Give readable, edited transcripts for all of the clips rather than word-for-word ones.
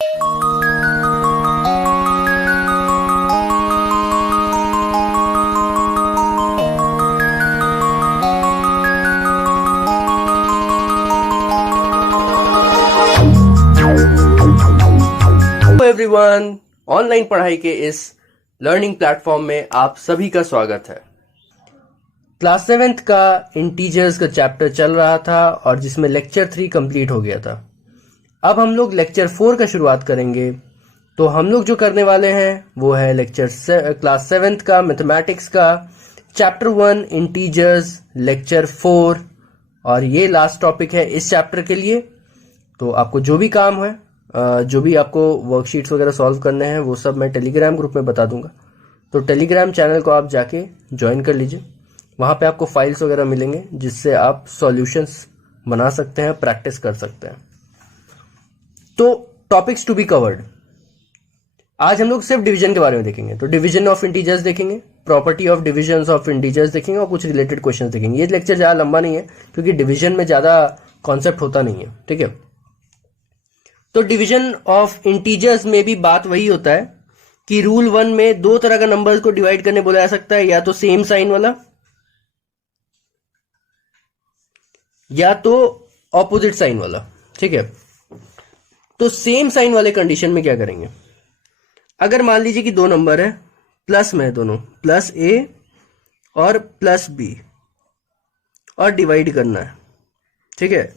Everyone, online पढ़ाई के इस लर्निंग प्लेटफॉर्म में आप सभी का स्वागत है। क्लास 7th का इंटीजर्स का चैप्टर चल रहा था और जिसमें लेक्चर 3 कंप्लीट हो गया था। अब हम लोग लेक्चर 4 का शुरुआत करेंगे। तो हम लोग जो करने वाले हैं वो है क्लास 7th का मैथमेटिक्स का चैप्टर 1 इंटीजर्स लेक्चर 4, और ये लास्ट टॉपिक है इस चैप्टर के लिए। तो आपको जो भी काम है, जो भी आपको वर्कशीट्स वगैरह सॉल्व करने हैं, वो सब मैं टेलीग्राम ग्रुप में बता दूंगा। तो टेलीग्राम चैनल को आप जाके ज्वाइन कर लीजिए। वहां पे आपको फाइल्स वगैरह मिलेंगे जिससे आप सॉल्यूशंस बना सकते हैं, प्रैक्टिस कर सकते हैं। तो टॉपिक्स टू बी कवर्ड, आज हम लोग सिर्फ डिवीजन के बारे में देखेंगे। तो डिवीजन ऑफ इंटीजर्स देखेंगे, property of division of integers देखेंगे और कुछ रिलेटेड क्वेश्चंस देखेंगे। ये लेक्चर ज्यादा लंबा नहीं है क्योंकि डिवीजन में ज्यादा कॉन्सेप्ट होता नहीं है, ठीक है। तो डिवीजन ऑफ इंटीजर्स में भी बात वही होता है कि रूल 1 में दो तरह का नंबर्स को डिवाइड करने बोला जा सकता है, या तो सेम साइन वाला या तो ऑपोजिट साइन वाला, ठीक है। तो सेम साइन वाले कंडीशन में क्या करेंगे, अगर मान लीजिए कि दो नंबर है, प्लस में है दोनों, प्लस ए और प्लस बी, और डिवाइड करना है, ठीक है।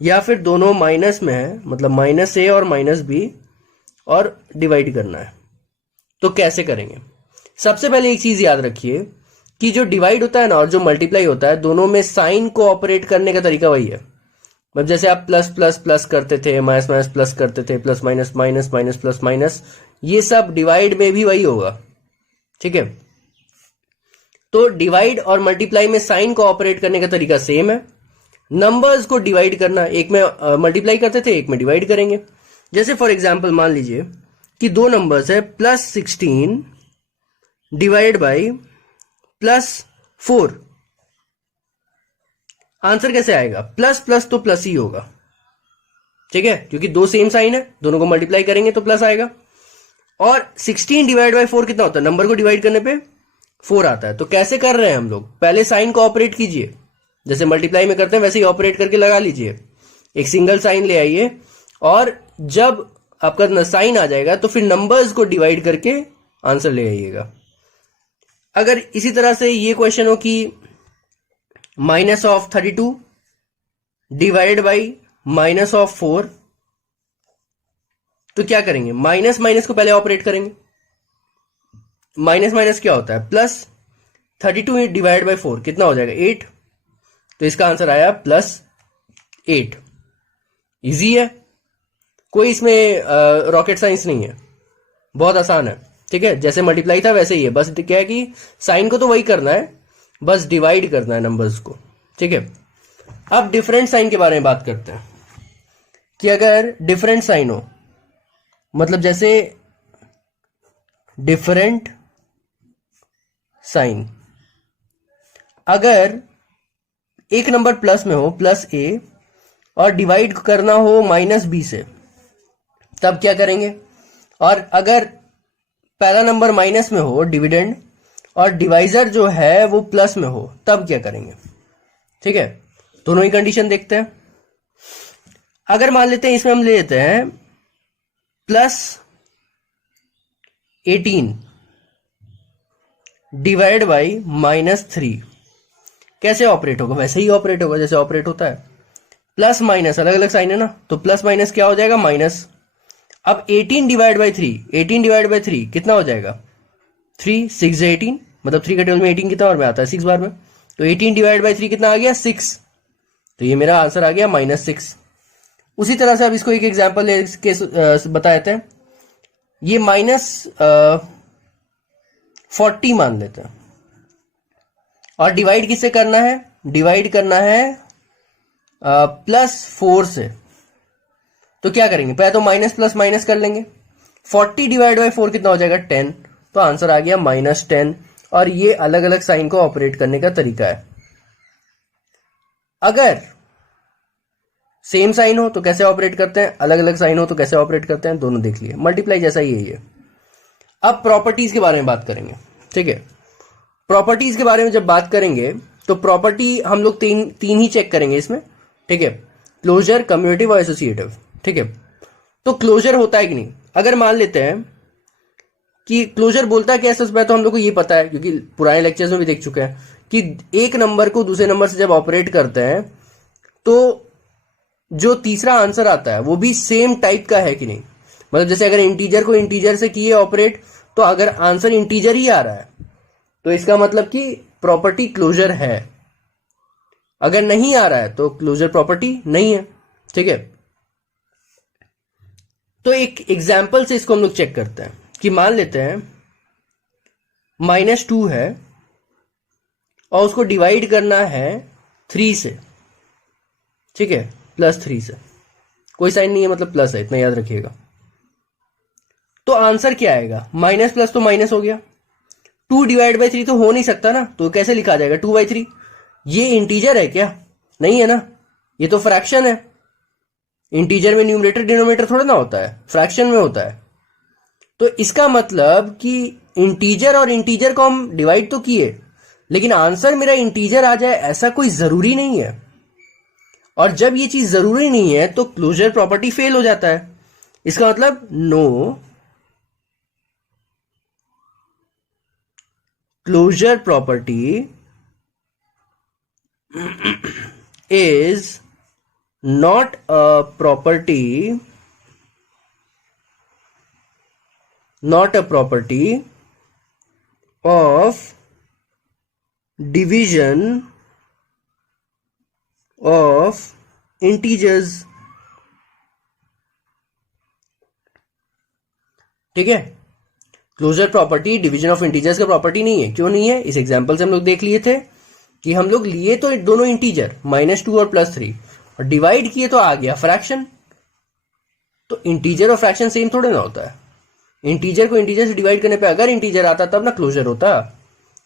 या फिर दोनों माइनस में है, मतलब माइनस ए और माइनस बी, और डिवाइड करना है। तो कैसे करेंगे? सबसे पहले एक चीज याद रखिए कि जो डिवाइड होता है ना और जो मल्टीप्लाई होता है, दोनों में साइन को ऑपरेट करने का तरीका वही है। मतलब जैसे आप प्लस प्लस प्लस करते थे, माइनस माइनस प्लस करते थे, plus minus minus minus plus minus, ये सब डिवाइड में भी वही होगा, ठीक है। तो डिवाइड और मल्टीप्लाई में साइन को ऑपरेट करने का तरीका सेम है। नंबर्स को डिवाइड करना, एक में मल्टीप्लाई करते थे, एक में डिवाइड करेंगे। जैसे फॉर एग्जांपल मान लीजिए कि दो नंबर्स है, +16 डिवाइड बाई +4। आंसर कैसे आएगा? प्लस प्लस तो प्लस ही होगा, ठीक है, क्योंकि दो सेम साइन है, दोनों को मल्टीप्लाई करेंगे तो प्लस आएगा। और 16 डिवाइड बाई 4 कितना होता है? नंबर को डिवाइड करने पे 4 आता है। तो कैसे कर रहे हैं हम लोग? पहले साइन को ऑपरेट कीजिए, जैसे मल्टीप्लाई में करते हैं वैसे ही ऑपरेट करके लगा लीजिए। एक सिंगल साइन ले आइए और जब आपका साइन आ जाएगा तो फिर नंबर्स को डिवाइड करके आंसर ले आइएगा। अगर इसी तरह से ये क्वेश्चन हो कि -32 डिवाइड बाई -4, तो क्या करेंगे? माइनस माइनस को पहले ऑपरेट करेंगे। माइनस माइनस क्या होता है? +32 डिवाइड बाई 4 कितना हो जाएगा? 8। तो इसका आंसर आया +8। इजी है, कोई इसमें रॉकेट साइंस नहीं है, बहुत आसान है, ठीक है। जैसे मल्टीप्लाई था वैसे ही है, बस क्या है कि साइन को तो वही करना है, बस डिवाइड करना है नंबर्स को, ठीक है। अब डिफरेंट साइन के बारे में बात करते हैं कि अगर डिफरेंट साइन हो, मतलब जैसे डिफरेंट साइन, अगर एक नंबर प्लस में हो, प्लस ए, और डिवाइड करना हो -b से, तब क्या करेंगे? और अगर पहला नंबर माइनस में हो, डिविडेंड, और डिवाइजर जो है वो प्लस में हो, तब क्या करेंगे? ठीक है, दोनों ही कंडीशन देखते हैं। अगर मान लेते हैं इसमें हम ले लेते हैं +18 डिवाइड बाई -3, कैसे ऑपरेट होगा? वैसे ही ऑपरेट होगा जैसे ऑपरेट होता है। प्लस माइनस अलग अलग साइन है ना, तो प्लस माइनस क्या हो जाएगा? माइनस। अब 18 डिवाइड बाई 3, 18 डिवाइड बाई 3 कितना हो जाएगा? 3, 6 है 18, मतलब 3 के टेबल में 18 कितना बार में आता है? 6 बार में। तो 18 डिवाइड बाई 3 कितना आ गया? 6। तो ये मेरा आंसर आ गया -6। उसी तरह से अब इसको एक एग्जाम्पल के बता देते हैं। ये -40 मान लेते हैं, और डिवाइड किससे करना है? डिवाइड करना है +4 से। तो क्या करेंगे? पहले तो माइनस प्लस माइनस कर लेंगे। 40 डिवाइड बाई 4 कितना हो जाएगा? 10। तो आंसर आ गया -10। और ये अलग अलग साइन को ऑपरेट करने का तरीका है। अगर सेम साइन हो तो कैसे ऑपरेट करते हैं, अलग अलग साइन हो तो कैसे ऑपरेट करते हैं, दोनों देख लिए। मल्टीप्लाई जैसा ही है ये। अब प्रॉपर्टीज के बारे में बात करेंगे, ठीक है। प्रॉपर्टीज के बारे में जब बात करेंगे तो प्रॉपर्टी हम लोग तीन ही चेक करेंगे इसमें, ठीक है। क्लोजर, कम्यूटेटिव और एसोसिएटिव, ठीक है। तो क्लोजर होता है कि नहीं, अगर मान लेते हैं कि क्लोजर बोलता है कैसे, उसमें तो हम लोग को ये पता है क्योंकि पुराने लेक्चर्स में भी देख चुके हैं कि एक नंबर को दूसरे नंबर से जब ऑपरेट करते हैं तो जो तीसरा आंसर आता है वो भी सेम टाइप का है कि नहीं। मतलब जैसे अगर इंटीजर को इंटीजर से किए ऑपरेट तो अगर आंसर इंटीजर ही आ रहा है तो इसका मतलब कि प्रॉपर्टी क्लोजर है। अगर नहीं आ रहा है तो क्लोजर प्रॉपर्टी नहीं है, ठीक है। तो एक एग्जाम्पल से इसको हम लोग चेक करते हैं कि मान लेते हैं -2 है और उसको डिवाइड करना है 3 से, ठीक है, +3 से। कोई साइन नहीं है मतलब प्लस है, इतना याद रखिएगा। तो आंसर क्या आएगा, माइनस प्लस तो माइनस हो गया, 2 डिवाइड बाई 3 तो हो नहीं सकता ना, तो कैसे लिखा जाएगा 2/3। ये इंटीजर है क्या, नहीं है ना, ये तो फ्रैक्शन है। इंटीजर में न्यूमरेटर डिनोमिनेटर थोड़ा ना होता है, फ्रैक्शन में होता है। तो इसका मतलब कि इंटीजर और इंटीजर को हम डिवाइड तो किए लेकिन आंसर मेरा इंटीजर आ जाए ऐसा कोई जरूरी नहीं है। और जब ये चीज जरूरी नहीं है तो क्लोजर प्रॉपर्टी फेल हो जाता है। इसका मतलब no closure property is not a property of division of integers, ठीक है। Closure property division of integers का प्रॉपर्टी नहीं है। क्यों नहीं है, इस एग्जांपल से हम लोग देख लिए थे कि हम लोग लिए तो दोनों इंटीजर -2 और +3 और डिवाइड किए तो आ गया फ्रैक्शन। तो इंटीजर और फ्रैक्शन सेम थोड़े ना होता है। इंटीजर को इंटीजर से डिवाइड करने पे अगर इंटीजर आता तब ना क्लोजर होता,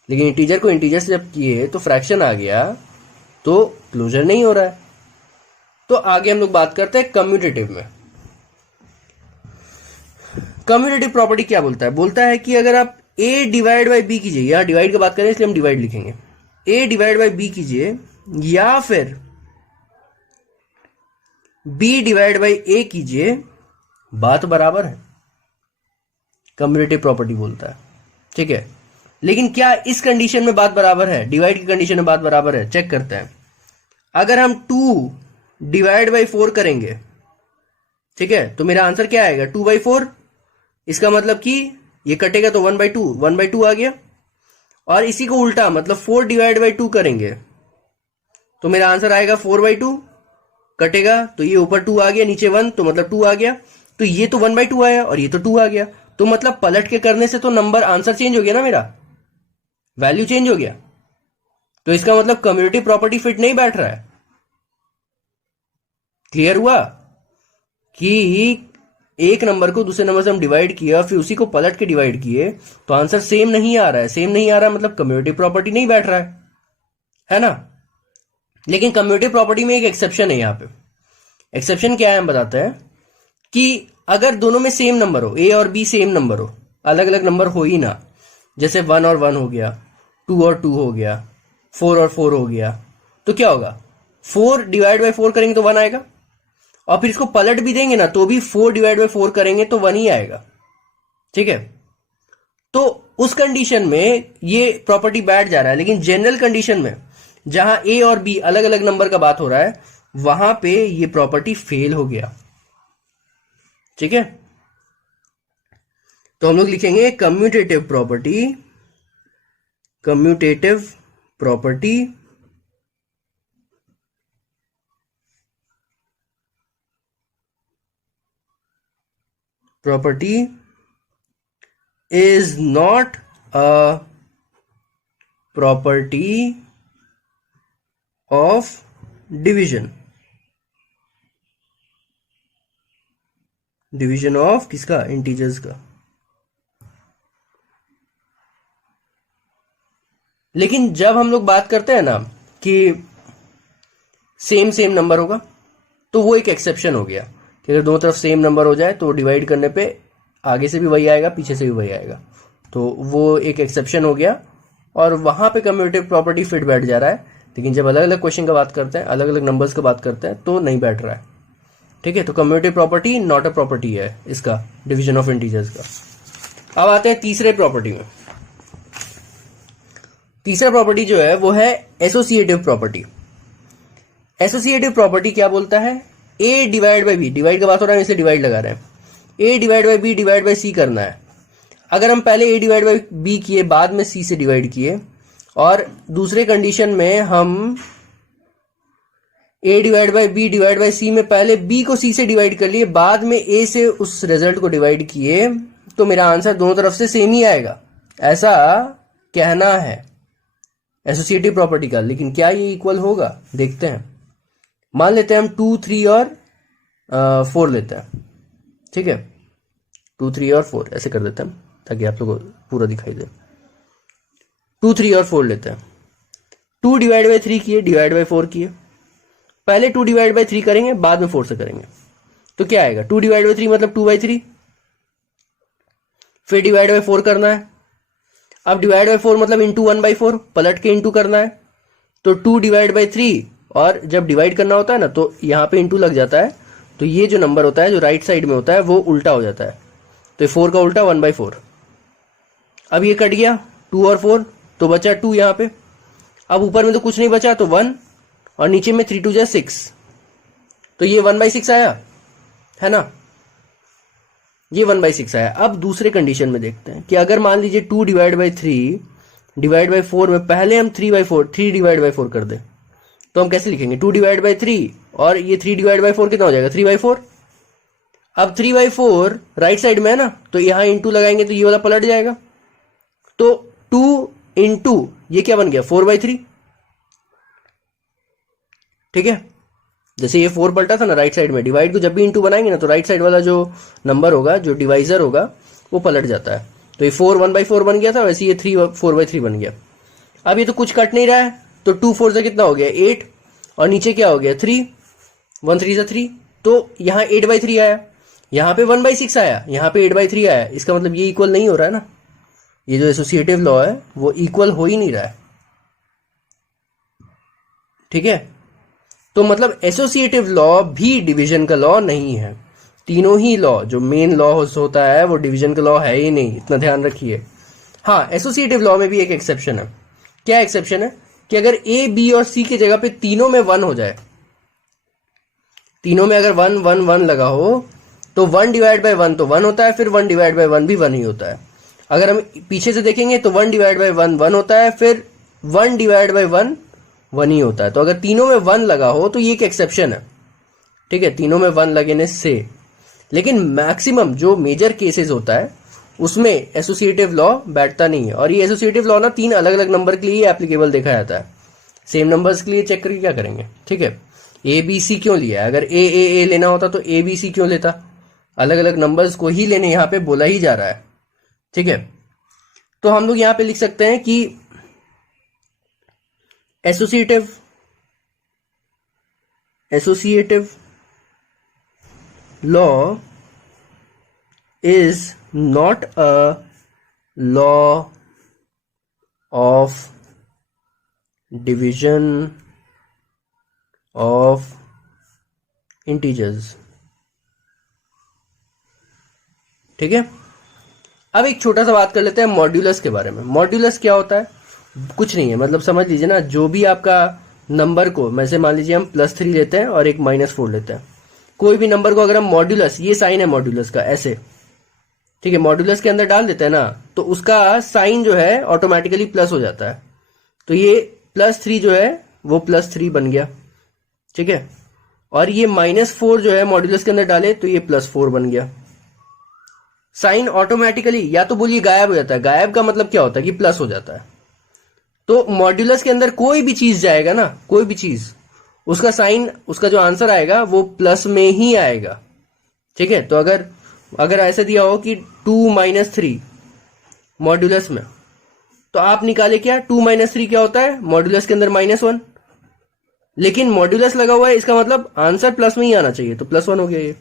लेकिन इंटीजर को इंटीजर से जब किए तो फ्रैक्शन आ गया तो क्लोजर नहीं हो रहा है। तो आगे हम लोग बात करते हैं कम्यूटेटिव में। कम्यूटेटिव प्रॉपर्टी क्या बोलता है, बोलता है कि अगर आप a डिवाइड बाई बी कीजिए, यहां डिवाइड की बात करें इसलिए हम डिवाइड लिखेंगे, a डिवाइड बाई बी कीजिए या फिर b डिवाइड बाई a कीजिए, बात बराबर है, कम्यूटेटिव प्रॉपर्टी बोलता है, ठीक है। लेकिन क्या इस कंडीशन में बात बराबर है, डिवाइड की कंडीशन में बात बराबर है, चेक करते हैं। अगर हम 2 डिवाइड बाई 4 करेंगे, ठीक है, तो मेरा आंसर क्या आएगा 2/4। इसका मतलब कि ये कटेगा तो 1/2, 1/2 आ गया। और इसी को उल्टा मतलब 4 डिवाइड बाई 2 करेंगे तो मेरा आंसर आएगा 4/2, कटेगा तो ये ऊपर 2 आ गया, नीचे 1 तो मतलब 2 आ गया। तो ये तो 1/2 आया और ये तो 2 आ गया, तो मतलब पलट के करने से तो नंबर आंसर चेंज हो गया ना, मेरा वैल्यू चेंज हो गया। तो इसका मतलब कम्यूटेटिव प्रॉपर्टी फिट नहीं बैठ रहा है। क्लियर हुआ कि एक नंबर को दूसरे नंबर से हम डिवाइड किया फिर उसी को पलट के डिवाइड किए तो आंसर सेम नहीं आ रहा है। सेम नहीं आ रहा है मतलब कम्यूटेटिव प्रॉपर्टी नहीं बैठ रहा है ना। लेकिन कम्यूटेटिव प्रॉपर्टी में एक एक्सेप्शन है। यहाँ पे एक्सेप्शन क्या है हम बताते हैं कि अगर दोनों में सेम नंबर हो, ए और बी सेम नंबर हो, अलग अलग नंबर हो ही ना, जैसे 1 और 1 हो गया, 2 और 2 हो गया, 4 और 4 हो गया, तो क्या होगा 4 डिवाइड बाई 4 करेंगे तो 1 आएगा और फिर इसको पलट भी देंगे ना तो भी 4 डिवाइड बाई 4 करेंगे तो 1 ही आएगा, ठीक है। तो उस कंडीशन में ये प्रॉपर्टी बैठ जा रहा है। लेकिन जनरल कंडीशन में जहां ए और बी अलग अलग नंबर का बात हो रहा है वहां पे ये प्रॉपर्टी फेल हो गया, ठीक है। तो हम लोग लिखेंगे commutative property is not a property of division of किसका, इंटीजर्स का। लेकिन जब हम लोग बात करते हैं ना कि सेम नंबर होगा, तो वो एक एक्सेप्शन हो गया कि अगर दोनों तरफ सेम नंबर हो जाए तो डिवाइड करने पे आगे से भी वही आएगा, पीछे से भी वही आएगा, तो वो एक एक्सेप्शन हो गया और वहां पे कम्यूटेटिव प्रॉपर्टी फिट बैठ जा रहा है। लेकिन जब अलग अलग क्वेश्चन का बात करते हैं, अलग अलग नंबर्स का बात करते हैं, तो नहीं बैठ रहा है। ठीक है, तो commutative property not a property है इसका, डिवीजन ऑफ इंटीजर्स का। अब आते हैं तीसरे प्रॉपर्टी में। तीसरा प्रॉपर्टी जो है वो है एसोसिएटिव प्रॉपर्टी। एसोसिएटिव प्रॉपर्टी क्या बोलता है, ए डिवाइड बाई बी, डिवाइड का बात हो रहा है इसलिए डिवाइड लगा रहे हैं, A divide by B divide by C करना है। अगर हम पहले ए डिवाइड बाई बी किए, बाद में सी से डिवाइड किए, और दूसरे कंडीशन में हम A divide by B divide by C में पहले बी को सी से डिवाइड कर लिए, बाद में ए से उस रिजल्ट को डिवाइड किए, तो मेरा आंसर दोनों तरफ से सेम ही आएगा, ऐसा कहना है एसोसिएटिव प्रॉपर्टी का। लेकिन क्या ये इक्वल होगा, देखते हैं। मान लेते हैं हम 2, 3 और 4 लेते हैं। ठीक है, 2, 3 और 4 ऐसे कर देते हैं ताकि आप लोगों को पूरा दिखाई दे। 2, 3 और 4 लेते हैं। 2 डिवाइड बाई 3 किए, डिवाइड बाई 4 किए, पहले 2 डिवाइड बाई 3 करेंगे, बाद में 4 से करेंगे, तो क्या आएगा, 2 डिवाइड बाई 3 मतलब 2/3, फिर डिवाइड बाई 4 करना है। अब डिवाइड बाई 4 मतलब इंटू 1/4, पलट के इंटू करना है, तो 2 डिवाइड बाई 3, और जब डिवाइड करना होता है ना तो यहां पे इंटू लग जाता है, तो ये जो नंबर होता है जो राइट साइड में होता है वो उल्टा हो जाता है, तो 4 का उल्टा 1/4। अब ये कट गया 2 और 4, तो बचा 2 यहां पे। अब ऊपर में तो कुछ नहीं बचा, तो 1, और नीचे में 3 2 जा 6, तो ये 1/6 आया है ना, ये 1/6 आया। अब दूसरे कंडीशन में देखते हैं कि अगर मान लीजिए 2 डिवाइड बाई 3 डिवाइड बाई 4 में पहले हम 3 डिवाइड बाई 4 कर दें, तो हम कैसे लिखेंगे, 2 डिवाइड बाई 3 और ये 3 डिवाइड बाई 4 कितना हो जाएगा, 3/4। अब 3/4 राइट साइड में है ना, तो यहां इंटू लगाएंगे तो ये वाला पलट जाएगा, तो 2 इंटू ये क्या बन गया, 4/3। ठीक है, जैसे ये 4 पलटा था ना राइट साइड में, डिवाइड को जब भी इंटू बनाएंगे ना तो राइट साइड वाला जो नंबर होगा, जो डिवाइजर होगा, वो पलट जाता है। तो ये 4 1/4 बन गया था, वैसे ये 3 4/3 बन गया। अब ये तो कुछ कट नहीं रहा है, तो 2 4 से कितना हो गया 8, और नीचे क्या हो गया 3, 1 3 से 3, तो यहाँ 8/3 आया, यहाँ पे 1/6 आया, यहाँ पे 8/3 आया। इसका मतलब ये इक्वल नहीं हो रहा है ना, ये जो एसोसिएटिव लॉ है वो इक्वल हो ही नहीं रहा है। ठीक है, तो मतलब एसोसिएटिव लॉ भी डिवीजन का लॉ नहीं है। तीनों ही लॉ, जो मेन लॉ होता है वो डिवीजन का लॉ है ही नहीं, इतना ध्यान रखिए। हाँ, एसोसिएटिव लॉ में भी एक एक्सेप्शन है। क्या एक्सेप्शन है, कि अगर ए बी और सी की जगह पे तीनों में 1 हो जाए, तीनों में अगर 1 1 1 लगा हो, तो 1 डिवाइड बाई 1 तो 1 होता है, फिर 1 डिवाइड बाई 1 भी 1 ही होता है। अगर हम पीछे से देखेंगे तो 1 डिवाइड बाई 1 1 होता है, फिर 1 डिवाइड बाई 1 1 ही होता है। तो अगर तीनों में 1 लगा हो तो ये एक एक्सेप्शन है। ठीक है, तीनों में 1 लगने से। लेकिन मैक्सिमम जो मेजर केसेस होता है उसमें एसोसिएटिव लॉ बैठता नहीं है। और ये एसोसिएटिव लॉ ना 3 अलग अलग नंबर के लिए एप्लीकेबल देखा जाता है, सेम नंबर्स के लिए चेक करके क्या करेंगे। ठीक है, ए बी सी क्यों लिया है, अगर ए लेना होता तो ए बी सी क्यों लेता, अलग अलग नंबर्स को ही लेने यहाँ पे बोला ही जा रहा है। ठीक है, तो हम लोग यहाँ पे लिख सकते हैं कि associative law is not a law of division of integers। ठीक है, अब एक छोटा सा बात कर लेते हैं मॉड्यूलस के बारे में। मॉड्यूलस क्या होता है, कुछ नहीं है, मतलब समझ लीजिए ना, जो भी आपका नंबर को, वैसे मान लीजिए हम +3 लेते हैं और एक -4 लेते हैं, कोई भी नंबर को अगर हम मॉड्यूलस, ये साइन है मॉड्यूलस का ऐसे, ठीक है, मॉड्यूलस के अंदर डाल देते हैं ना, तो उसका साइन जो है ऑटोमेटिकली प्लस हो जाता है। तो ये +3 जो है वो +3 बन गया। ठीक है, और ये -4 जो है मॉड्यूलस के अंदर डाले तो ये +4 बन गया। साइन ऑटोमेटिकली, या तो बोलिए गायब हो जाता है, गायब का मतलब क्या होता है कि प्लस हो जाता है। तो मॉड्यूलस के अंदर कोई भी चीज जाएगा ना, कोई भी चीज, उसका साइन, उसका जो आंसर आएगा वो प्लस में ही आएगा। ठीक है, तो अगर ऐसे दिया हो कि 2 - 3 मॉड्यूलस में, तो आप निकाले क्या, 2 - 3 क्या होता है, मॉड्यूलस के अंदर -1, लेकिन मॉड्यूलस लगा हुआ है, इसका मतलब आंसर प्लस में ही आना चाहिए, तो +1 हो गया ये।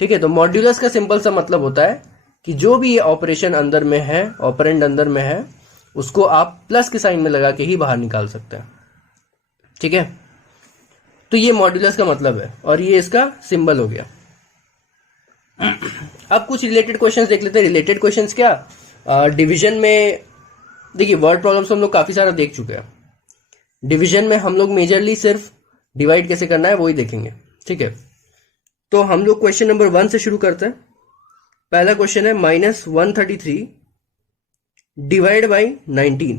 ठीक है, तो मॉड्यूलस का सिंपल सा मतलब होता है कि जो भी ये ऑपरेशन अंदर में है, ऑपरेंड अंदर में है, उसको आप प्लस के साइन में लगा के ही बाहर निकाल सकते हैं। ठीक है, तो ये मॉड्यूलस का मतलब है और ये इसका सिंबल हो गया। अब कुछ रिलेटेड क्वेश्चंस देख लेते हैं। रिलेटेड क्वेश्चंस क्या, डिवीजन में देखिए वर्ड प्रॉब्लम्स हम लोग काफी सारा देख चुके हैं। डिवीजन में हम लोग मेजरली सिर्फ डिवाइड कैसे करना है वही देखेंगे। ठीक है, तो हम लोग क्वेश्चन नंबर 1 से शुरू करते हैं। पहला क्वेश्चन है -133 डिवाइड बाई 19।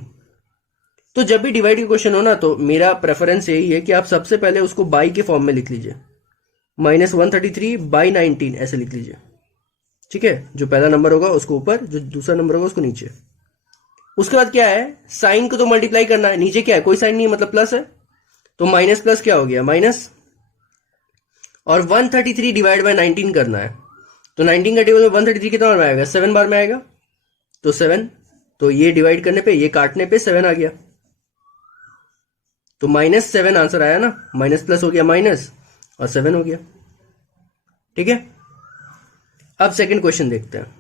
तो जब भी डिवाइड का क्वेश्चन हो ना, तो मेरा प्रेफरेंस यही है कि आप सबसे पहले उसको बाई के फॉर्म में लिख लीजिए। -133 बाई 19 ऐसे लिख लीजिए। ठीक है, जो पहला नंबर होगा उसको ऊपर, जो दूसरा नंबर होगा उसको नीचे। उसके बाद क्या है, साइन को तो मल्टीप्लाई करना है। नीचे क्या है, कोई साइन नहीं है, मतलब प्लस है, तो माइनस प्लस क्या हो गया, माइनस। और 133 डिवाइड बाय 19 करना है, तो 19 का टेबल में 133 कितना बार में आएगा, 7 बार में आएगा, तो 7। तो ये डिवाइड करने पे, ये काटने पे 7 आ गया, तो -7 आंसर आया ना। माइनस प्लस हो गया माइनस और 7 हो गया। ठीक है, अब सेकंड क्वेश्चन देखते हैं।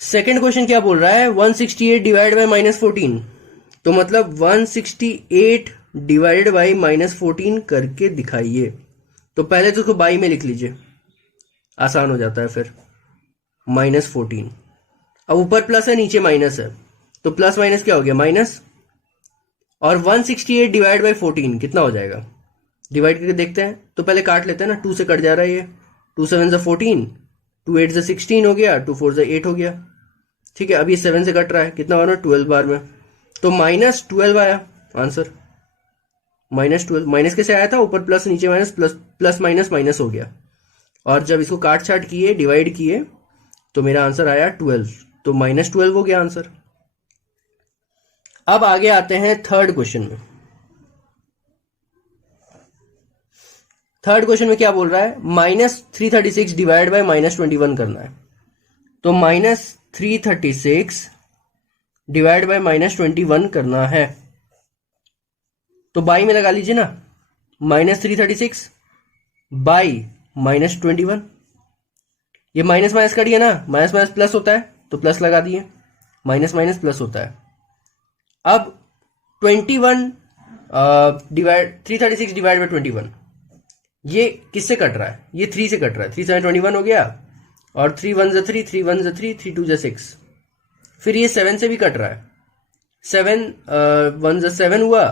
सेकंड क्वेश्चन क्या बोल रहा है, 168 डिवाइड बाय -14। तो मतलब 168 डिवाइड बाई -14 करके दिखाइए। तो पहले तो उसको बाई में लिख लीजिए, आसान हो जाता है फिर। -14, अब ऊपर प्लस है नीचे माइनस है, तो प्लस माइनस क्या हो गया, माइनस। और 168 डिवाइड बाई 14 कितना हो जाएगा, डिवाइड करके देखते हैं। तो पहले काट लेते हैं ना, 2 से कट जा रहा है ये, 2 7 ज़ा 14, 2 8 ज़ा 16 हो गया, 2 4 ज़ा 8 हो गया। ठीक है, अब ये 7 से कट रहा है, कितना हो रहा है, 12 बार में, तो -12 आया आंसर। -12 माइनस कैसे आया था, ऊपर प्लस नीचे minus, plus plus minus minus हो गया। और जब इसको काट छाट किए, डिवाइड किए, तो मेरा आंसर आया 12, तो -12 हो गया आंसर। अब आगे आते हैं थर्ड क्वेश्चन में। थर्ड क्वेश्चन में क्या बोल रहा है, -336 डिवाइड बाय -21 करना है। तो -336 डिवाइड बाय -21 करना है, तो बाई में लगा लीजिए ना, -336 बाई -21। ये माइनस माइनस कटिए ना, माइनस माइनस प्लस होता है, तो प्लस लगा दिए, माइनस माइनस प्लस होता है। अब 21 डिवाइड 336 डिवाइड बाई 21, ये किससे कट रहा है, ये 3 से कट रहा है। 3 7 21 हो गया, और 3 1 ज़ा 3, 3 1 ज़ा 3, 3 2 ज़ा 6। फिर ये 7 से भी कट रहा है, 7 1 ज़ा 7 हुआ,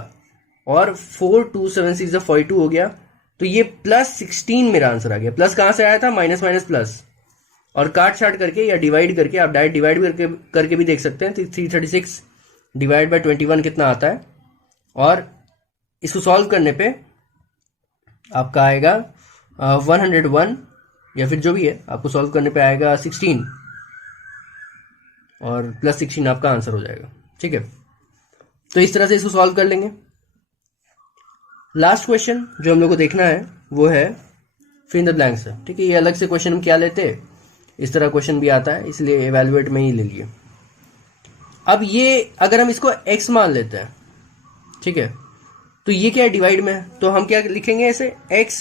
और 4 2 7 6 ज़ा 42 हो गया। तो ये +16 मेरा आंसर आ गया। प्लस कहाँ से आया था, माइनस माइनस प्लस, और काट छाट करके या डिवाइड करके, आप डायरेक्ट डिवाइड करके भी देख सकते हैं। 336 डिवाइड बाय 21 कितना आता है, और इसको सॉल्व करने पे आपका आएगा 101, या फिर जो भी है आपको सॉल्व करने पे आएगा 16, और +16 आपका आंसर हो जाएगा। ठीक है, तो इस तरह से इसको सॉल्व कर लेंगे। लास्ट क्वेश्चन जो हम लोग को देखना है वो है फिल इन द ब्लैंक्स है। ठीक है, ये अलग से क्वेश्चन हम क्या लेते हैं, इस तरह क्वेश्चन भी आता है, इसलिए एवेल्युएट में ही ले लिए। अब ये अगर हम इसको x मान लेते हैं, ठीक है, तो ये क्या है, डिवाइड में है, तो हम क्या लिखेंगे ऐसे, x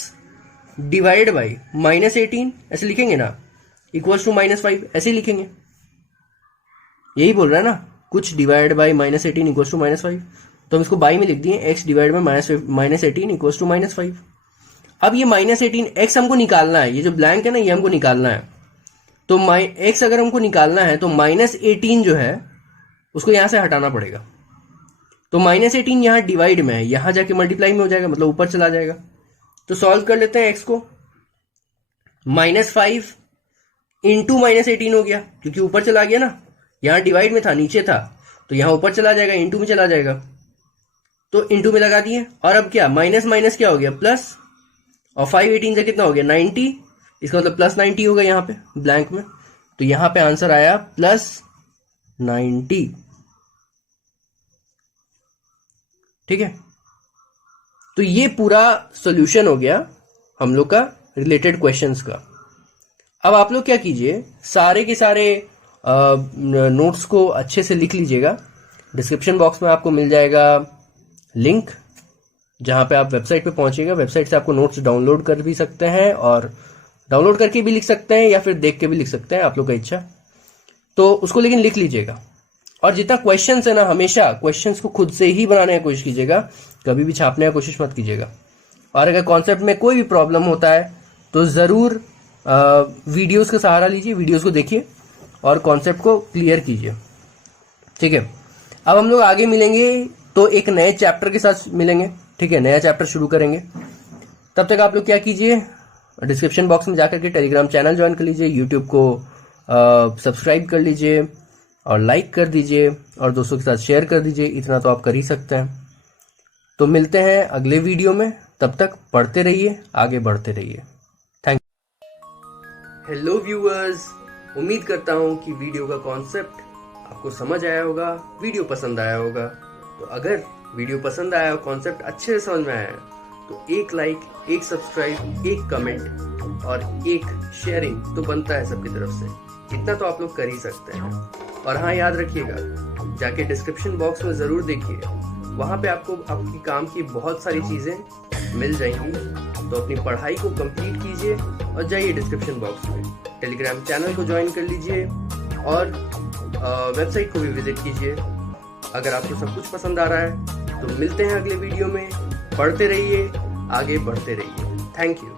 डिवाइड बाई -18 ऐसे लिखेंगे ना, इक्वल्स टू -5 ऐसे ही लिखेंगे। यही बोल रहा है ना, कुछ डिवाइड बाई -18 इक्वल्स टू -5, तो हम इसको बाई में लिख दिए, x divide by -18 equals to -5। अब ये -18 x हमको निकालना है, ये जो ब्लैंक है ना ये हमको निकालना है। तो x अगर हमको निकालना है तो -18 जो है उसको यहां से हटाना पड़ेगा। तो -18 यहाँ डिवाइड में है, यहां जाके मल्टीप्लाई में हो जाएगा, मतलब ऊपर चला जाएगा। तो सॉल्व कर लेते हैं x को, -5 इंटू -18 हो गया, क्योंकि ऊपर चला गया ना, यहाँ डिवाइड में था नीचे था, तो यहाँ ऊपर चला जाएगा, इंटू में चला जाएगा, तो इंटू में लगा दिए। और अब क्या, माइनस माइनस क्या हो गया, प्लस, और 5 18 से कितना हो गया, 90, इसका मतलब +90 होगा यहाँ पे ब्लैंक में, तो यहाँ पे आंसर आया +90। ठीक है, तो ये पूरा सॉल्यूशन हो गया हम लोग का रिलेटेड क्वेश्चंस का। अब आप लोग क्या कीजिए, सारे के सारे नोट्स को अच्छे से लिख लीजिएगा। डिस्क्रिप्शन बॉक्स में आपको मिल जाएगा लिंक, जहाँ पे आप वेबसाइट पे पहुंचिएगा। वेबसाइट से आपको नोट्स डाउनलोड कर भी सकते हैं और डाउनलोड करके भी लिख सकते हैं या फिर देख के भी लिख सकते हैं, आप लोग का इच्छा। तो उसको लेकिन लिख लीजिएगा। और जितना क्वेश्चंस है ना, हमेशा क्वेश्चंस को खुद से ही बनाने की कोशिश कीजिएगा, कभी भी छापने की कोशिश मत कीजिएगा। और अगर कॉन्सेप्ट में कोई भी प्रॉब्लम होता है तो ज़रूर वीडियोस का सहारा लीजिए, वीडियोस को देखिए और कॉन्सेप्ट को क्लियर कीजिए। ठीक है, अब हम लोग आगे मिलेंगे तो एक नए चैप्टर के साथ मिलेंगे। ठीक है, नया चैप्टर शुरू करेंगे। तब तक आप लोग क्या कीजिए, डिस्क्रिप्शन बॉक्स में जाकर के टेलीग्राम चैनल ज्वाइन कर लीजिए, यूट्यूब को सब्सक्राइब कर लीजिए और लाइक कर दीजिए और दोस्तों के साथ शेयर कर दीजिए। इतना तो आप कर ही सकते हैं। तो मिलते हैं अगले वीडियो में, तब तक पढ़ते रहिए, आगे बढ़ते रहिए। Thank you. हेलो व्यूअर्स, उम्मीद करता हूं कि वीडियो का कॉन्सेप्ट आपको समझ आया होगा, वीडियो पसंद आया होगा। तो अगर वीडियो पसंद आया और कॉन्सेप्ट अच्छे से समझ में आया तो एक लाइक, एक सब्सक्राइब, एक कमेंट और एक शेयरिंग तो बनता है सबकी तरफ से। इतना तो आप लोग कर ही सकते हैं। और हाँ, याद रखिएगा, जाके डिस्क्रिप्शन बॉक्स में ज़रूर देखिए, वहाँ पे आपको आपकी काम की बहुत सारी चीज़ें मिल जाएंगी। तो अपनी पढ़ाई को कंप्लीट कीजिए और जाइए डिस्क्रिप्शन बॉक्स में, टेलीग्राम चैनल को ज्वाइन कर लीजिए और वेबसाइट को भी विजिट कीजिए। अगर आपको सब कुछ पसंद आ रहा है तो मिलते हैं अगले वीडियो में। पढ़ते रहिए, आगे बढ़ते रहिए। Thank you.